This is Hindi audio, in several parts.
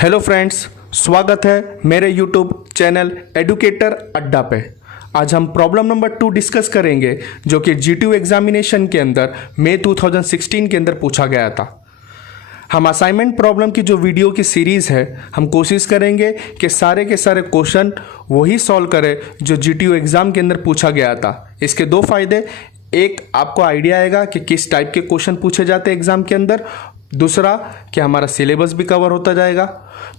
हेलो फ्रेंड्स, स्वागत है मेरे यूट्यूब चैनल एडुकेटर अड्डा पे। आज हम प्रॉब्लम नंबर 2 डिस्कस करेंगे जो कि GTU एग्जामिनेशन के अंदर मई 2016 के अंदर पूछा गया था। हम असाइनमेंट प्रॉब्लम की जो वीडियो की सीरीज़ है, हम कोशिश करेंगे कि सारे के सारे क्वेश्चन वही सॉल्व करें जो GTU एग्ज़ाम के अंदर पूछा गया था। इसके दो फायदे, एक आपको आइडिया आएगा कि किस टाइप के क्वेश्चन पूछे जाते हैं एग्ज़ाम के अंदर, दूसरा कि हमारा सिलेबस भी कवर होता जाएगा।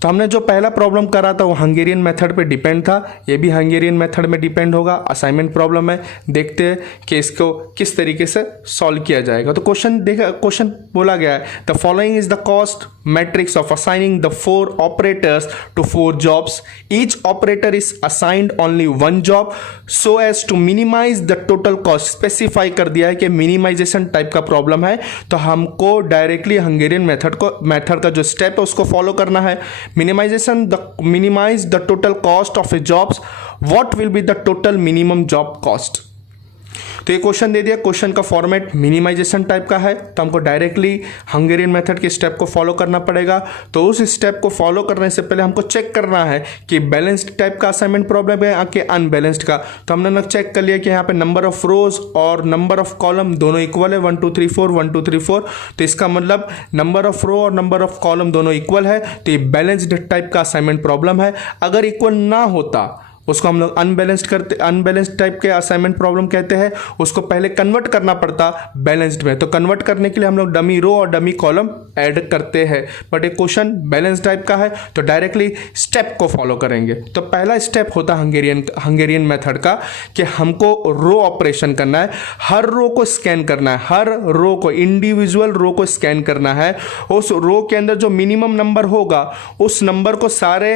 तो हमने जो पहला प्रॉब्लम करा था वो हंगेरियन मेथड पे डिपेंड था, ये भी हंगेरियन मेथड में डिपेंड होगा। असाइनमेंट प्रॉब्लम है, देखते हैं कि इसको किस तरीके से सॉल्व किया जाएगा। तो क्वेश्चन बोला गया है, the following is the cost matrix of assigning the 4 operators to 4 jobs. Each operator is assigned only 1 job so as to minimise the total cost. Specify कर दिया है कि मिनिमाइजेशन टाइप का प्रॉब्लम है, तो हमको डायरेक्टली हंगेरियन मेथड का जो स्टेप है उसको फॉलो करना है। Minimise the total cost of a jobs, what will be the total minimum job cost. तो ये क्वेश्चन दे दिया, क्वेश्चन का फॉर्मेट मिनिमाइजेशन टाइप का है, तो हमको डायरेक्टली हंगेरियन मेथड के स्टेप को फॉलो करना पड़ेगा। तो उस स्टेप को फॉलो करने से पहले हमको चेक करना है कि बैलेंस्ड टाइप का असाइनमेंट प्रॉब्लम है कि अनबैलेंस्ड का। तो हमने ना चेक कर लिया कि यहाँ पे नंबर ऑफ रोज और नंबर ऑफ कॉलम दोनों इक्वल है, 1 2 3 4 1 2 3 4। तो इसका मतलब नंबर ऑफ रो और नंबर ऑफ कॉलम दोनों इक्वल है, तो ये बैलेंस्ड टाइप का असाइनमेंट प्रॉब्लम है। अगर इक्वल ना होता उसको हम लोग अनबैलेंस्ड टाइप के असाइनमेंट प्रॉब्लम कहते हैं। उसको पहले कन्वर्ट करना पड़ता बैलेंस्ड में, तो कन्वर्ट करने के लिए हम लोग डमी रो और डमी कॉलम ऐड करते हैं। बट एक क्वेश्चन बैलेंस टाइप का है तो डायरेक्टली स्टेप को फॉलो करेंगे। तो पहला स्टेप होता है हंगेरियन मेथड का कि हमको रो ऑपरेशन करना है, हर रो को स्कैन करना है, हर रो को इंडिविजुअल रो को स्कैन करना है। उस रो के अंदर जो मिनिमम नंबर होगा उस नंबर को सारे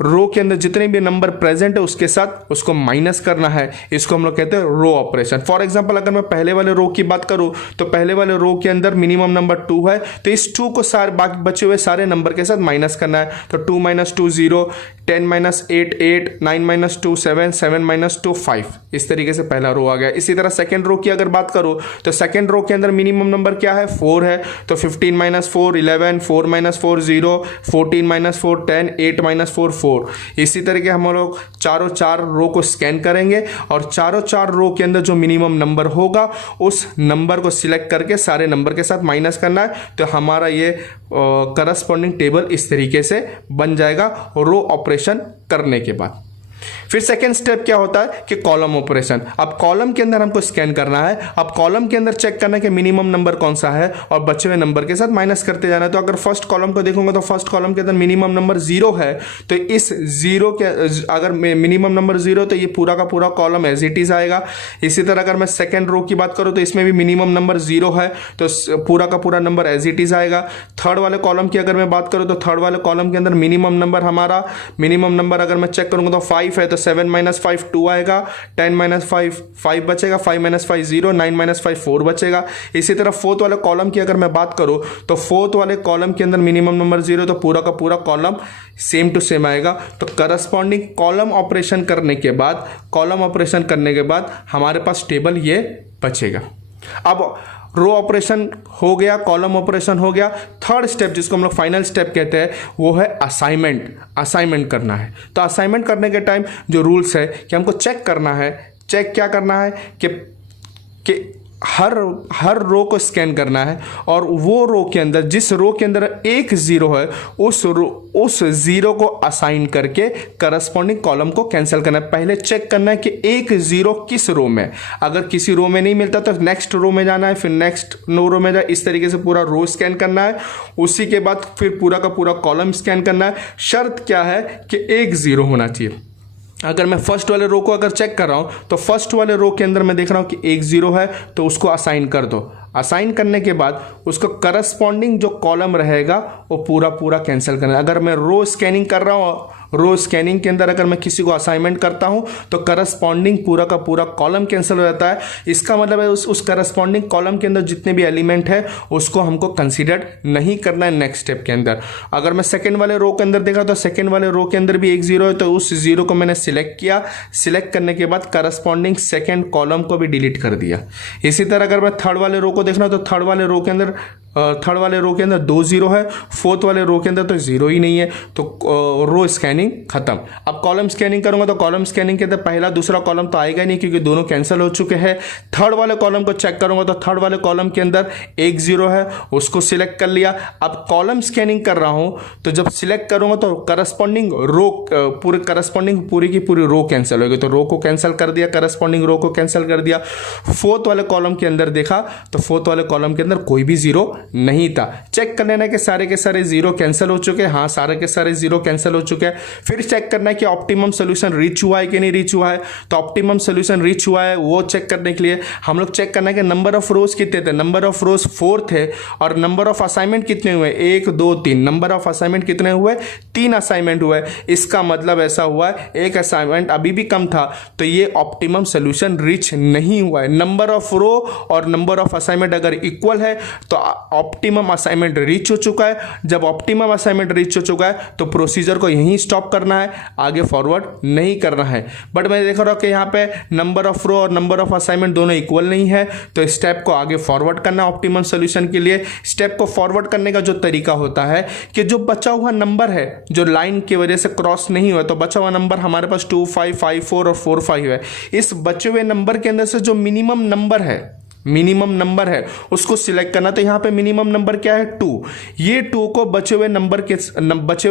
रो के अंदर जितने भी नंबर प्रेजेंट है उसके साथ उसको माइनस करना है। इसको हम लोग कहते हैं रो ऑपरेशन। फॉर एग्जांपल अगर मैं पहले वाले रो की बात करूं तो पहले वाले रो के अंदर मिनिमम नंबर 2 है, तो इस 2 को सारे बाकी बचे हुए सारे नंबर के साथ माइनस करना है। तो 2 - 2 0, 10 - 8 8, 9 - 2 7, 7 - 2 5। इस तरीके से पहला रो आ गया। इसी तरह सेकेंड रो की अगर बात करूं तो सेकेंड रो के अंदर मिनिमम नंबर क्या है, 4 है। तो 15 - 4 11, 4 - 4 0, 14 - 4 10, 8 - 4 4। इसी तरीके हम लोग चारों 4 रो को स्कैन करेंगे और चारों 4 रो के अंदर जो मिनिमम नंबर होगा उस नंबर को सिलेक्ट करके सारे नंबर के साथ माइनस करना है। तो हमारा ये करस्पॉन्डिंग टेबल इस तरीके से बन जाएगा रो ऑपरेशन करने के बाद। फिर सेकेंड स्टेप क्या होता है कि कॉलम ऑपरेशन। अब कॉलम के अंदर हमको स्कैन करना है। अब कॉलम के अंदर चेक करना है कि मिनिमम नंबर कौन सा है और बचे हुए नंबर के साथ माइनस करते जाना है। तो अगर फर्स्ट कॉलम को देखूंगा तो फर्स्ट कॉलम के अंदर मिनिमम नंबर 0 है, तो इस 0 के अगर मिनिमम नंबर 0 तो ये पूरा का पूरा कॉलम एज इट इज आएगा। इसी तरह अगर मैं सेकेंड रो की बात करूँ तो इसमें भी मिनिमम नंबर 0 है, तो पूरा का पूरा नंबर एज इट इज आएगा। थर्ड वाले कॉलम की अगर मैं बात करूँ तो थर्ड वाले कॉलम के अंदर मिनिमम नंबर अगर मैं चेक करूंगा तो 5 है, तो 7 - 5 2 आएगा, 10 - 5 5 बचेगा, 5 - 5 0, 9 - 5 4 बचेगा। इसी तरह फोर्थ वाले कॉलम की अगर मैं बात करूं तो फोर्थ वाले कॉलम के अंदर मिनिमम नंबर 0, तो पूरा का पूरा कॉलम सेम टू सेम आएगा। तो करस्पॉन्डिंग कॉलम ऑपरेशन करने के बाद हमारे पास टेबल ये बचेगा। अब रो ऑपरेशन हो गया, कॉलम ऑपरेशन हो गया। थर्ड स्टेप जिसको हम लोग फाइनल स्टेप कहते हैं वो है असाइनमेंट करना है। तो असाइनमेंट करने के टाइम जो रूल्स है कि हमको चेक क्या करना है कि हर रो को स्कैन करना है और वो रो के अंदर जिस रो के अंदर एक 0 है उस 0 को असाइन करके करस्पॉन्डिंग कॉलम को कैंसिल करना है। पहले चेक करना है कि एक 0 किस रो में, अगर किसी रो में नहीं मिलता तो नेक्स्ट रो में जाना है, फिर नेक्स्ट रो में जाए। इस तरीके से पूरा रो स्कैन करना है। उसी के बाद फिर पूरा का पूरा कॉलम स्कैन करना है। शर्त क्या है कि एक 0 होना चाहिए। अगर मैं फर्स्ट वाले रो को अगर चेक कर रहा हूं तो फर्स्ट वाले रो के अंदर मैं देख रहा हूं कि एक 0 है, तो उसको असाइन कर दो। असाइन करने के बाद उसको करस्पॉन्डिंग जो कॉलम रहेगा वो पूरा कैंसिल करना है। अगर मैं रो स्कैनिंग कर रहा हूँ रो स्कैनिंग के अंदर अगर मैं किसी को असाइनमेंट करता हूं तो करस्पॉन्डिंग पूरा का पूरा कॉलम कैंसिल हो जाता है। इसका मतलब है उस करस्पॉन्डिंग कॉलम के अंदर जितने भी एलिमेंट है उसको हमको कंसीडर नहीं करना है नेक्स्ट स्टेप के अंदर। अगर मैं सेकंड वाले रो के अंदर देखा तो सेकंड वाले रो के अंदर भी एक जीरो है, तो उस जीरो को मैंने सिलेक्ट किया। सिलेक्ट करने के बाद करस्पॉन्डिंग सेकंड कॉलम को भी डिलीट कर दिया। इसी तरह अगर मैं थर्ड वाले रो को देखना तो थर्ड वाले रो के अंदर दो जीरो है, फोर्थ वाले रो के अंदर तो जीरो ही नहीं है, तो रो स्कैनिंग खत्म। अब कॉलम स्कैनिंग करूंगा तो कॉलम स्कैनिंग के अंदर पहला दूसरा कॉलम तो आएगा नहीं क्योंकि दोनों कैंसिल हो चुके हैं। थर्ड वाले कॉलम को चेक करूंगा तो थर्ड वाले कॉलम के अंदर एक जीरो है, उसको सिलेक्ट कर लिया। अब कॉलम स्कैनिंग कर रहा हूं तो जब सिलेक्ट करूंगा तो करस्पॉन्डिंग रो पूरी की पूरी रो कैंसिल होगी, तो रो को कैंसिल कर दिया, करस्पॉन्डिंग रो को कैंसिल कर दिया। फोर्थ वाले कॉलम के अंदर देखा तो फोर्थ वाले कॉलम के अंदर कोई भी जीरो नहीं था। चेक कर लेना कि सारे के सारे जीरो कैंसिल हो चुके हैं। हाँ, सारे के सारे जीरो कैंसिल हो चुके हैं। फिर चेक करना है कि ऑप्टिमम सोल्यूशन रीच हुआ है कि नहीं रीच हुआ है। तो ऑप्टिमम सोल्यूशन रीच हुआ है वो चेक करने के लिए हम लोग चेक करना है कि नंबर ऑफ रोज कितने थे। नंबर ऑफ रोज 4 थे और नंबर ऑफ असाइनमेंट कितने हुए, 1 2 3। नंबर ऑफ असाइनमेंट कितने हुए, 3 असाइनमेंट हुए। इसका मतलब ऐसा हुआ है एक असाइनमेंट अभी भी कम था, तो ये ऑप्टिमम सोल्यूशन रीच नहीं हुआ है। नंबर ऑफ रो और नंबर ऑफ असाइनमेंट अगर इक्वल है तो ऑप्टिमम असाइनमेंट रीच हो चुका है। जब ऑप्टिमम असाइनमेंट रीच हो चुका है तो प्रोसीजर को यहीं स्टॉप करना है, आगे फॉरवर्ड नहीं करना है। बट मैं देख रहा हूं कि यहाँ पे नंबर ऑफ रो और नंबर ऑफ असाइनमेंट दोनों इक्वल नहीं है, तो स्टेप को आगे फॉरवर्ड करना है ऑप्टिमम सोल्यूशन के लिए। स्टेप को फॉरवर्ड करने का जो तरीका होता है कि जो बचा हुआ नंबर है जो लाइन की वजह से क्रॉस नहीं हुआ, तो बचा हुआ नंबर हमारे पास 2 5 5 4 और 4 5 है। इस बचे हुए नंबर के अंदर से जो मिनिमम नंबर है उसको सिलेक्ट करना। तो यहां पे मिनिमम नंबर क्या है, 2। ये 2 को बचे हुए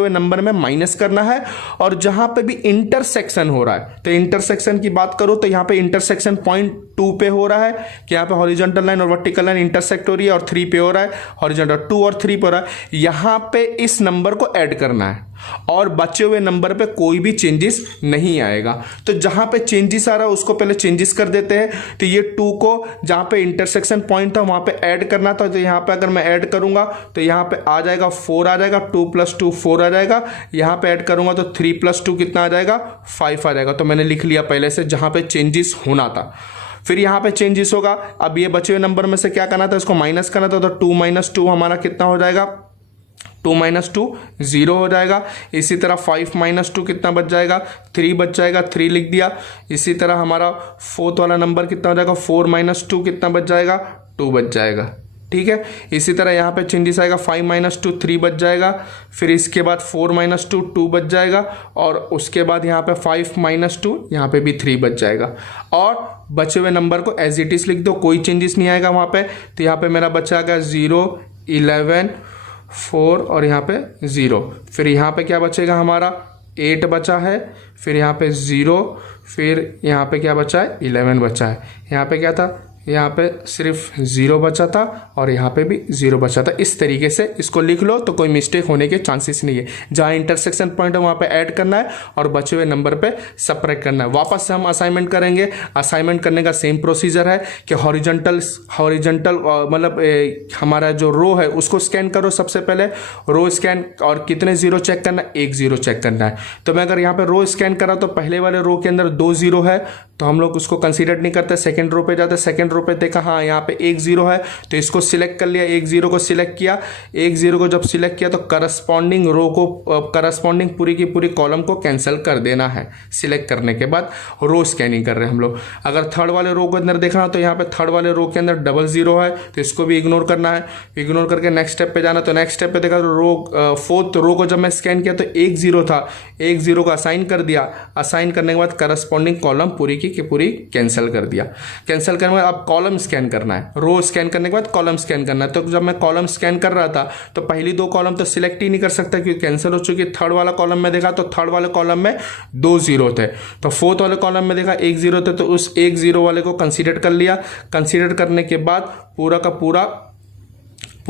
नंबर में माइनस करना है। और जहां पे भी इंटरसेक्शन हो रहा है, तो इंटरसेक्शन की बात करो तो यहां पे इंटरसेक्शन पॉइंट 2 पे हो रहा है कि यहां पे हॉरिजॉन्टल लाइन और वर्टिकल लाइन इंटरसेक्ट हो रही है, और 3 पे हो रहा है, हॉरिजॉन्टल 2 और 3 पे हो रहा है। यहां पे इस नंबर को ऐड करना है और बचे हुए नंबर पे कोई भी चेंजेस नहीं आएगा। तो जहां पे चेंजेस आ रहा है उसको पहले चेंजेस कर देते हैं। तो ये 2 को जहां पे इंटरसेक्शन पॉइंट था वहां पे ऐड करना था, तो यहां पे अगर मैं ऐड करूंगा तो यहां पे आ जाएगा 4 आ जाएगा, 2 + 2 4 आ जाएगा। यहां पे ऐड करूंगा तो 3 + 2 कितना आ जाएगा, 5 आ जाएगा। तो मैंने लिख लिया पहले से जहां पे चेंजेस होना था। फिर यहां पे चेंजेस होगा। अब ये बचे हुए नंबर में से क्या करना था, इसको माइनस करना था। तो 2 - 2 हमारा कितना हो जाएगा, 2 - 2 0 हो जाएगा। इसी तरह 5 - 2 कितना बच जाएगा, 3 बच जाएगा, 3 लिख दिया। इसी तरह हमारा फोर्थ वाला नंबर कितना हो जाएगा, 4 - 2 कितना बच जाएगा, 2 बच जाएगा। ठीक है, इसी तरह यहाँ पे चेंजेस आएगा, 5 - 2 3 बच जाएगा। फिर इसके बाद 4 - 2 2 बच जाएगा, और उसके बाद यहाँ पे 5 - 2 यहाँ पे भी 3 बच जाएगा। और बचे हुए नंबर को एज इट इज लिख दो, कोई चेंजेस नहीं आएगा वहाँ पे। तो यहाँ पे मेरा बचाएगा 0 11 4 और यहाँ पे 0। फिर यहाँ पे क्या बचेगा, हमारा 8 बचा है। फिर यहाँ पे 0, फिर यहाँ पे क्या बचा है, 11 बचा है। यहाँ पे क्या था, यहाँ पे सिर्फ 0 बचा था और यहाँ पे भी 0 बचा था। इस तरीके से इसको लिख लो तो कोई मिस्टेक होने के चांसेस नहीं है। जहाँ इंटरसेक्शन पॉइंट है वहाँ पे ऐड करना है और बचे हुए नंबर पे सब्ट्रैक्ट करना है। वापस से हम असाइनमेंट करेंगे। असाइनमेंट करने का सेम प्रोसीजर है कि हॉरिजॉन्टल मतलब हमारा जो रो है उसको स्कैन करो। सबसे पहले रो स्कैन, और कितने 0 चेक करना है, 1 0 चेक करना है। तो मैं अगर यहाँ पे रो स्कैन करा तो पहले वाले रो के अंदर 2 0 है, तो हम लोग उसको कंसीडर नहीं करते। सेकेंड रो पे जाते, सेकेंड रो पे देखा हाँ यहाँ पे 1 0 है, तो इसको सिलेक्ट कर लिया। 1 0 को सिलेक्ट किया। 1 0 को जब सिलेक्ट किया तो करस्पॉन्डिंग रो को, करस्पॉन्डिंग पूरी की पूरी कॉलम को कैंसिल कर देना है। सिलेक्ट करने के बाद रो स्कैनिंग कर रहे हैं हम लोग। अगर थर्ड वाले रो को अंदर देखना तो यहाँ पे थर्ड वाले रो के अंदर 0 0 है, तो इसको भी इग्नोर करना है। इग्नोर करके नेक्स्ट स्टेप पे जाना। तो नेक्स्ट स्टेप पे देखा तो रो फोर्थ रो को जब मैं स्कैन किया तो 1 0 था, 1 0 को असाइन कर दिया। असाइन करने के बाद करस्पॉन्डिंग कॉलम पूरी की पूरी कैंसिल कर दिया। कैंसिल करने के बाद अब कॉलम स्कैन करना है। रो स्कैन करने के बाद कॉलम स्कैन करना है। तो जब मैं कॉलम स्कैन कर रहा था तो पहली 2 कॉलम तो सिलेक्ट ही नहीं कर सकता क्योंकि कैंसिल हो चुकी। थर्ड वाला कॉलम में देखा तो थर्ड वाले कॉलम में 2 0 थे। तो फोर्थ वाले कॉलम में देखा 1 0 थे, तो उस 1 0 वाले को कंसीडर कर लिया। कंसीडर करने के बाद पूरा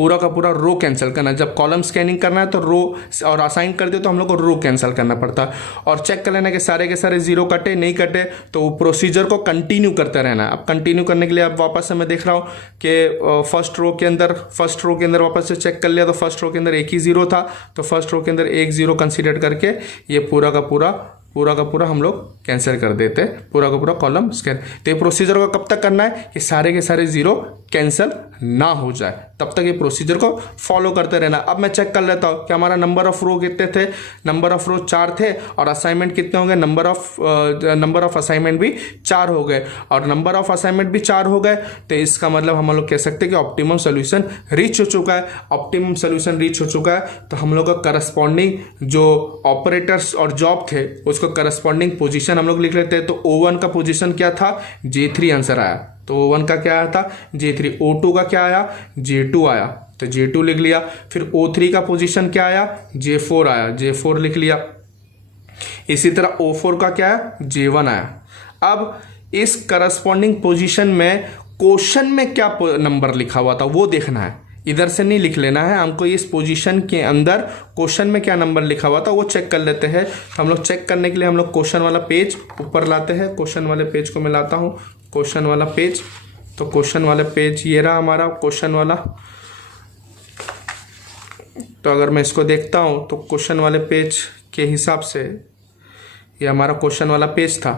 पूरा का पूरा रो कैंसिल करना है। जब कॉलम स्कैनिंग करना है तो रो और असाइन कर दे तो हम लोग को रो कैंसिल करना पड़ता है, और चेक कर लेना कि सारे के सारे जीरो कटे नहीं कटे, तो प्रोसीजर को कंटिन्यू करते रहना है। अब कंटिन्यू करने के लिए अब वापस से मैं देख रहा हूँ कि फर्स्ट रो के अंदर वापस से चेक कर लिया तो फर्स्ट रो के अंदर एक ही जीरो था, तो फर्स्ट रो के अंदर एक जीरो कंसीडर करके ये पूरा का पूरा हम लोग कैंसिल कर देते हैं, पूरा का पूरा कॉलम स्कैन। तो ये प्रोसीजर को कब तक करना है कि सारे के सारे जीरो कैंसिल ना हो जाए, तब तक ये प्रोसीजर को फॉलो करते रहना। अब मैं चेक कर लेता हूँ कि हमारा नंबर ऑफ रो कितने थे। नंबर ऑफ रो 4 थे, और असाइनमेंट कितने हो गए, नंबर ऑफ असाइनमेंट भी 4 हो गए, और नंबर ऑफ असाइनमेंट भी 4 हो गए। तो इसका मतलब हम लोग कह सकते हैं कि ऑप्टिमम सोल्यूशन रीच हो चुका है। ऑप्टिमम सोल्यूशन रीच हो चुका है तो हम लोग का करस्पॉन्डिंग जो ऑपरेटर्स और जॉब थे उसको करस्पॉन्डिंग पोजीशन हम लोग लिख लेते हैं। तो O1 का पोजीशन क्या था, J3 आंसर आया। तो O1 का क्या आया था, J3। O2 का क्या आया, J2 आया, तो J2 लिख लिया। फिर O3 का पोजीशन क्या आया, J4 आया, J4 लिख लिया। इसी तरह O4 का क्या है, J1 आया। अब इस करस्पॉन्डिंग पोजीशन में क्वेश्चन में क्या नंबर लिखा हुआ था वो देखना है, इधर से नहीं लिख लेना है हमको। इस पोजीशन के अंदर क्वेश्चन में क्या नंबर लिखा हुआ था वो चेक कर लेते हैं। तो हम लोग चेक करने के लिए हम लोग क्वेश्चन वाला पेज ऊपर लाते हैं। क्वेश्चन वाले पेज को मैं लाता हूँ, क्वेश्चन वाला पेज। तो क्वेश्चन वाला पेज ये रहा हमारा क्वेश्चन वाला। तो अगर मैं इसको देखता हूँ तो क्वेश्चन वाले पेज के हिसाब से ये हमारा क्वेश्चन वाला पेज था।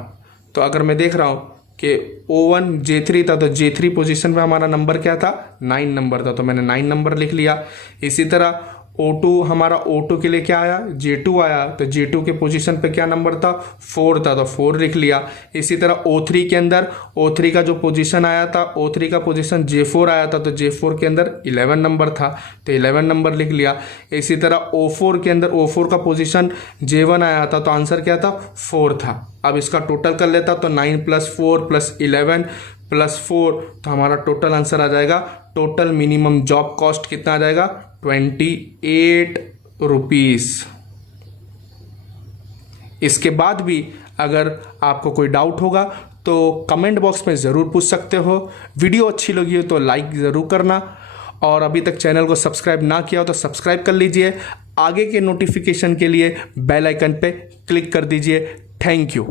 तो अगर मैं देख रहा हूँ कि O1 J3 था, तो J3 पोजीशन पे हमारा नंबर क्या था, 9 नंबर था, तो मैंने 9 नंबर लिख लिया। इसी तरह O2 हमारा O2 के लिए क्या आया, J2 आया, तो J2 के पोजीशन पे क्या नंबर था, 4 था, तो 4 लिख लिया। इसी तरह O3 के अंदर O3 का जो पोजीशन आया था, O3 का पोजीशन J4 आया था, तो J4 के अंदर 11 नंबर था, तो 11 नंबर लिख लिया। इसी तरह O4 के अंदर O4 का पोजीशन J1 आया था, तो आंसर क्या था, 4 था। अब इसका टोटल कर लेता तो 9 + 4 + 11 + 4, तो हमारा टोटल आंसर आ जाएगा। टोटल मिनिमम जॉब कॉस्ट कितना आ जाएगा, 28 रुपीस। इसके बाद भी अगर आपको कोई डाउट होगा तो कमेंट बॉक्स में ज़रूर पूछ सकते हो। वीडियो अच्छी लगी हो तो लाइक ज़रूर करना, और अभी तक चैनल को सब्सक्राइब ना किया हो तो सब्सक्राइब कर लीजिए। आगे के नोटिफिकेशन के लिए बेल आइकन पे क्लिक कर दीजिए। Thank you.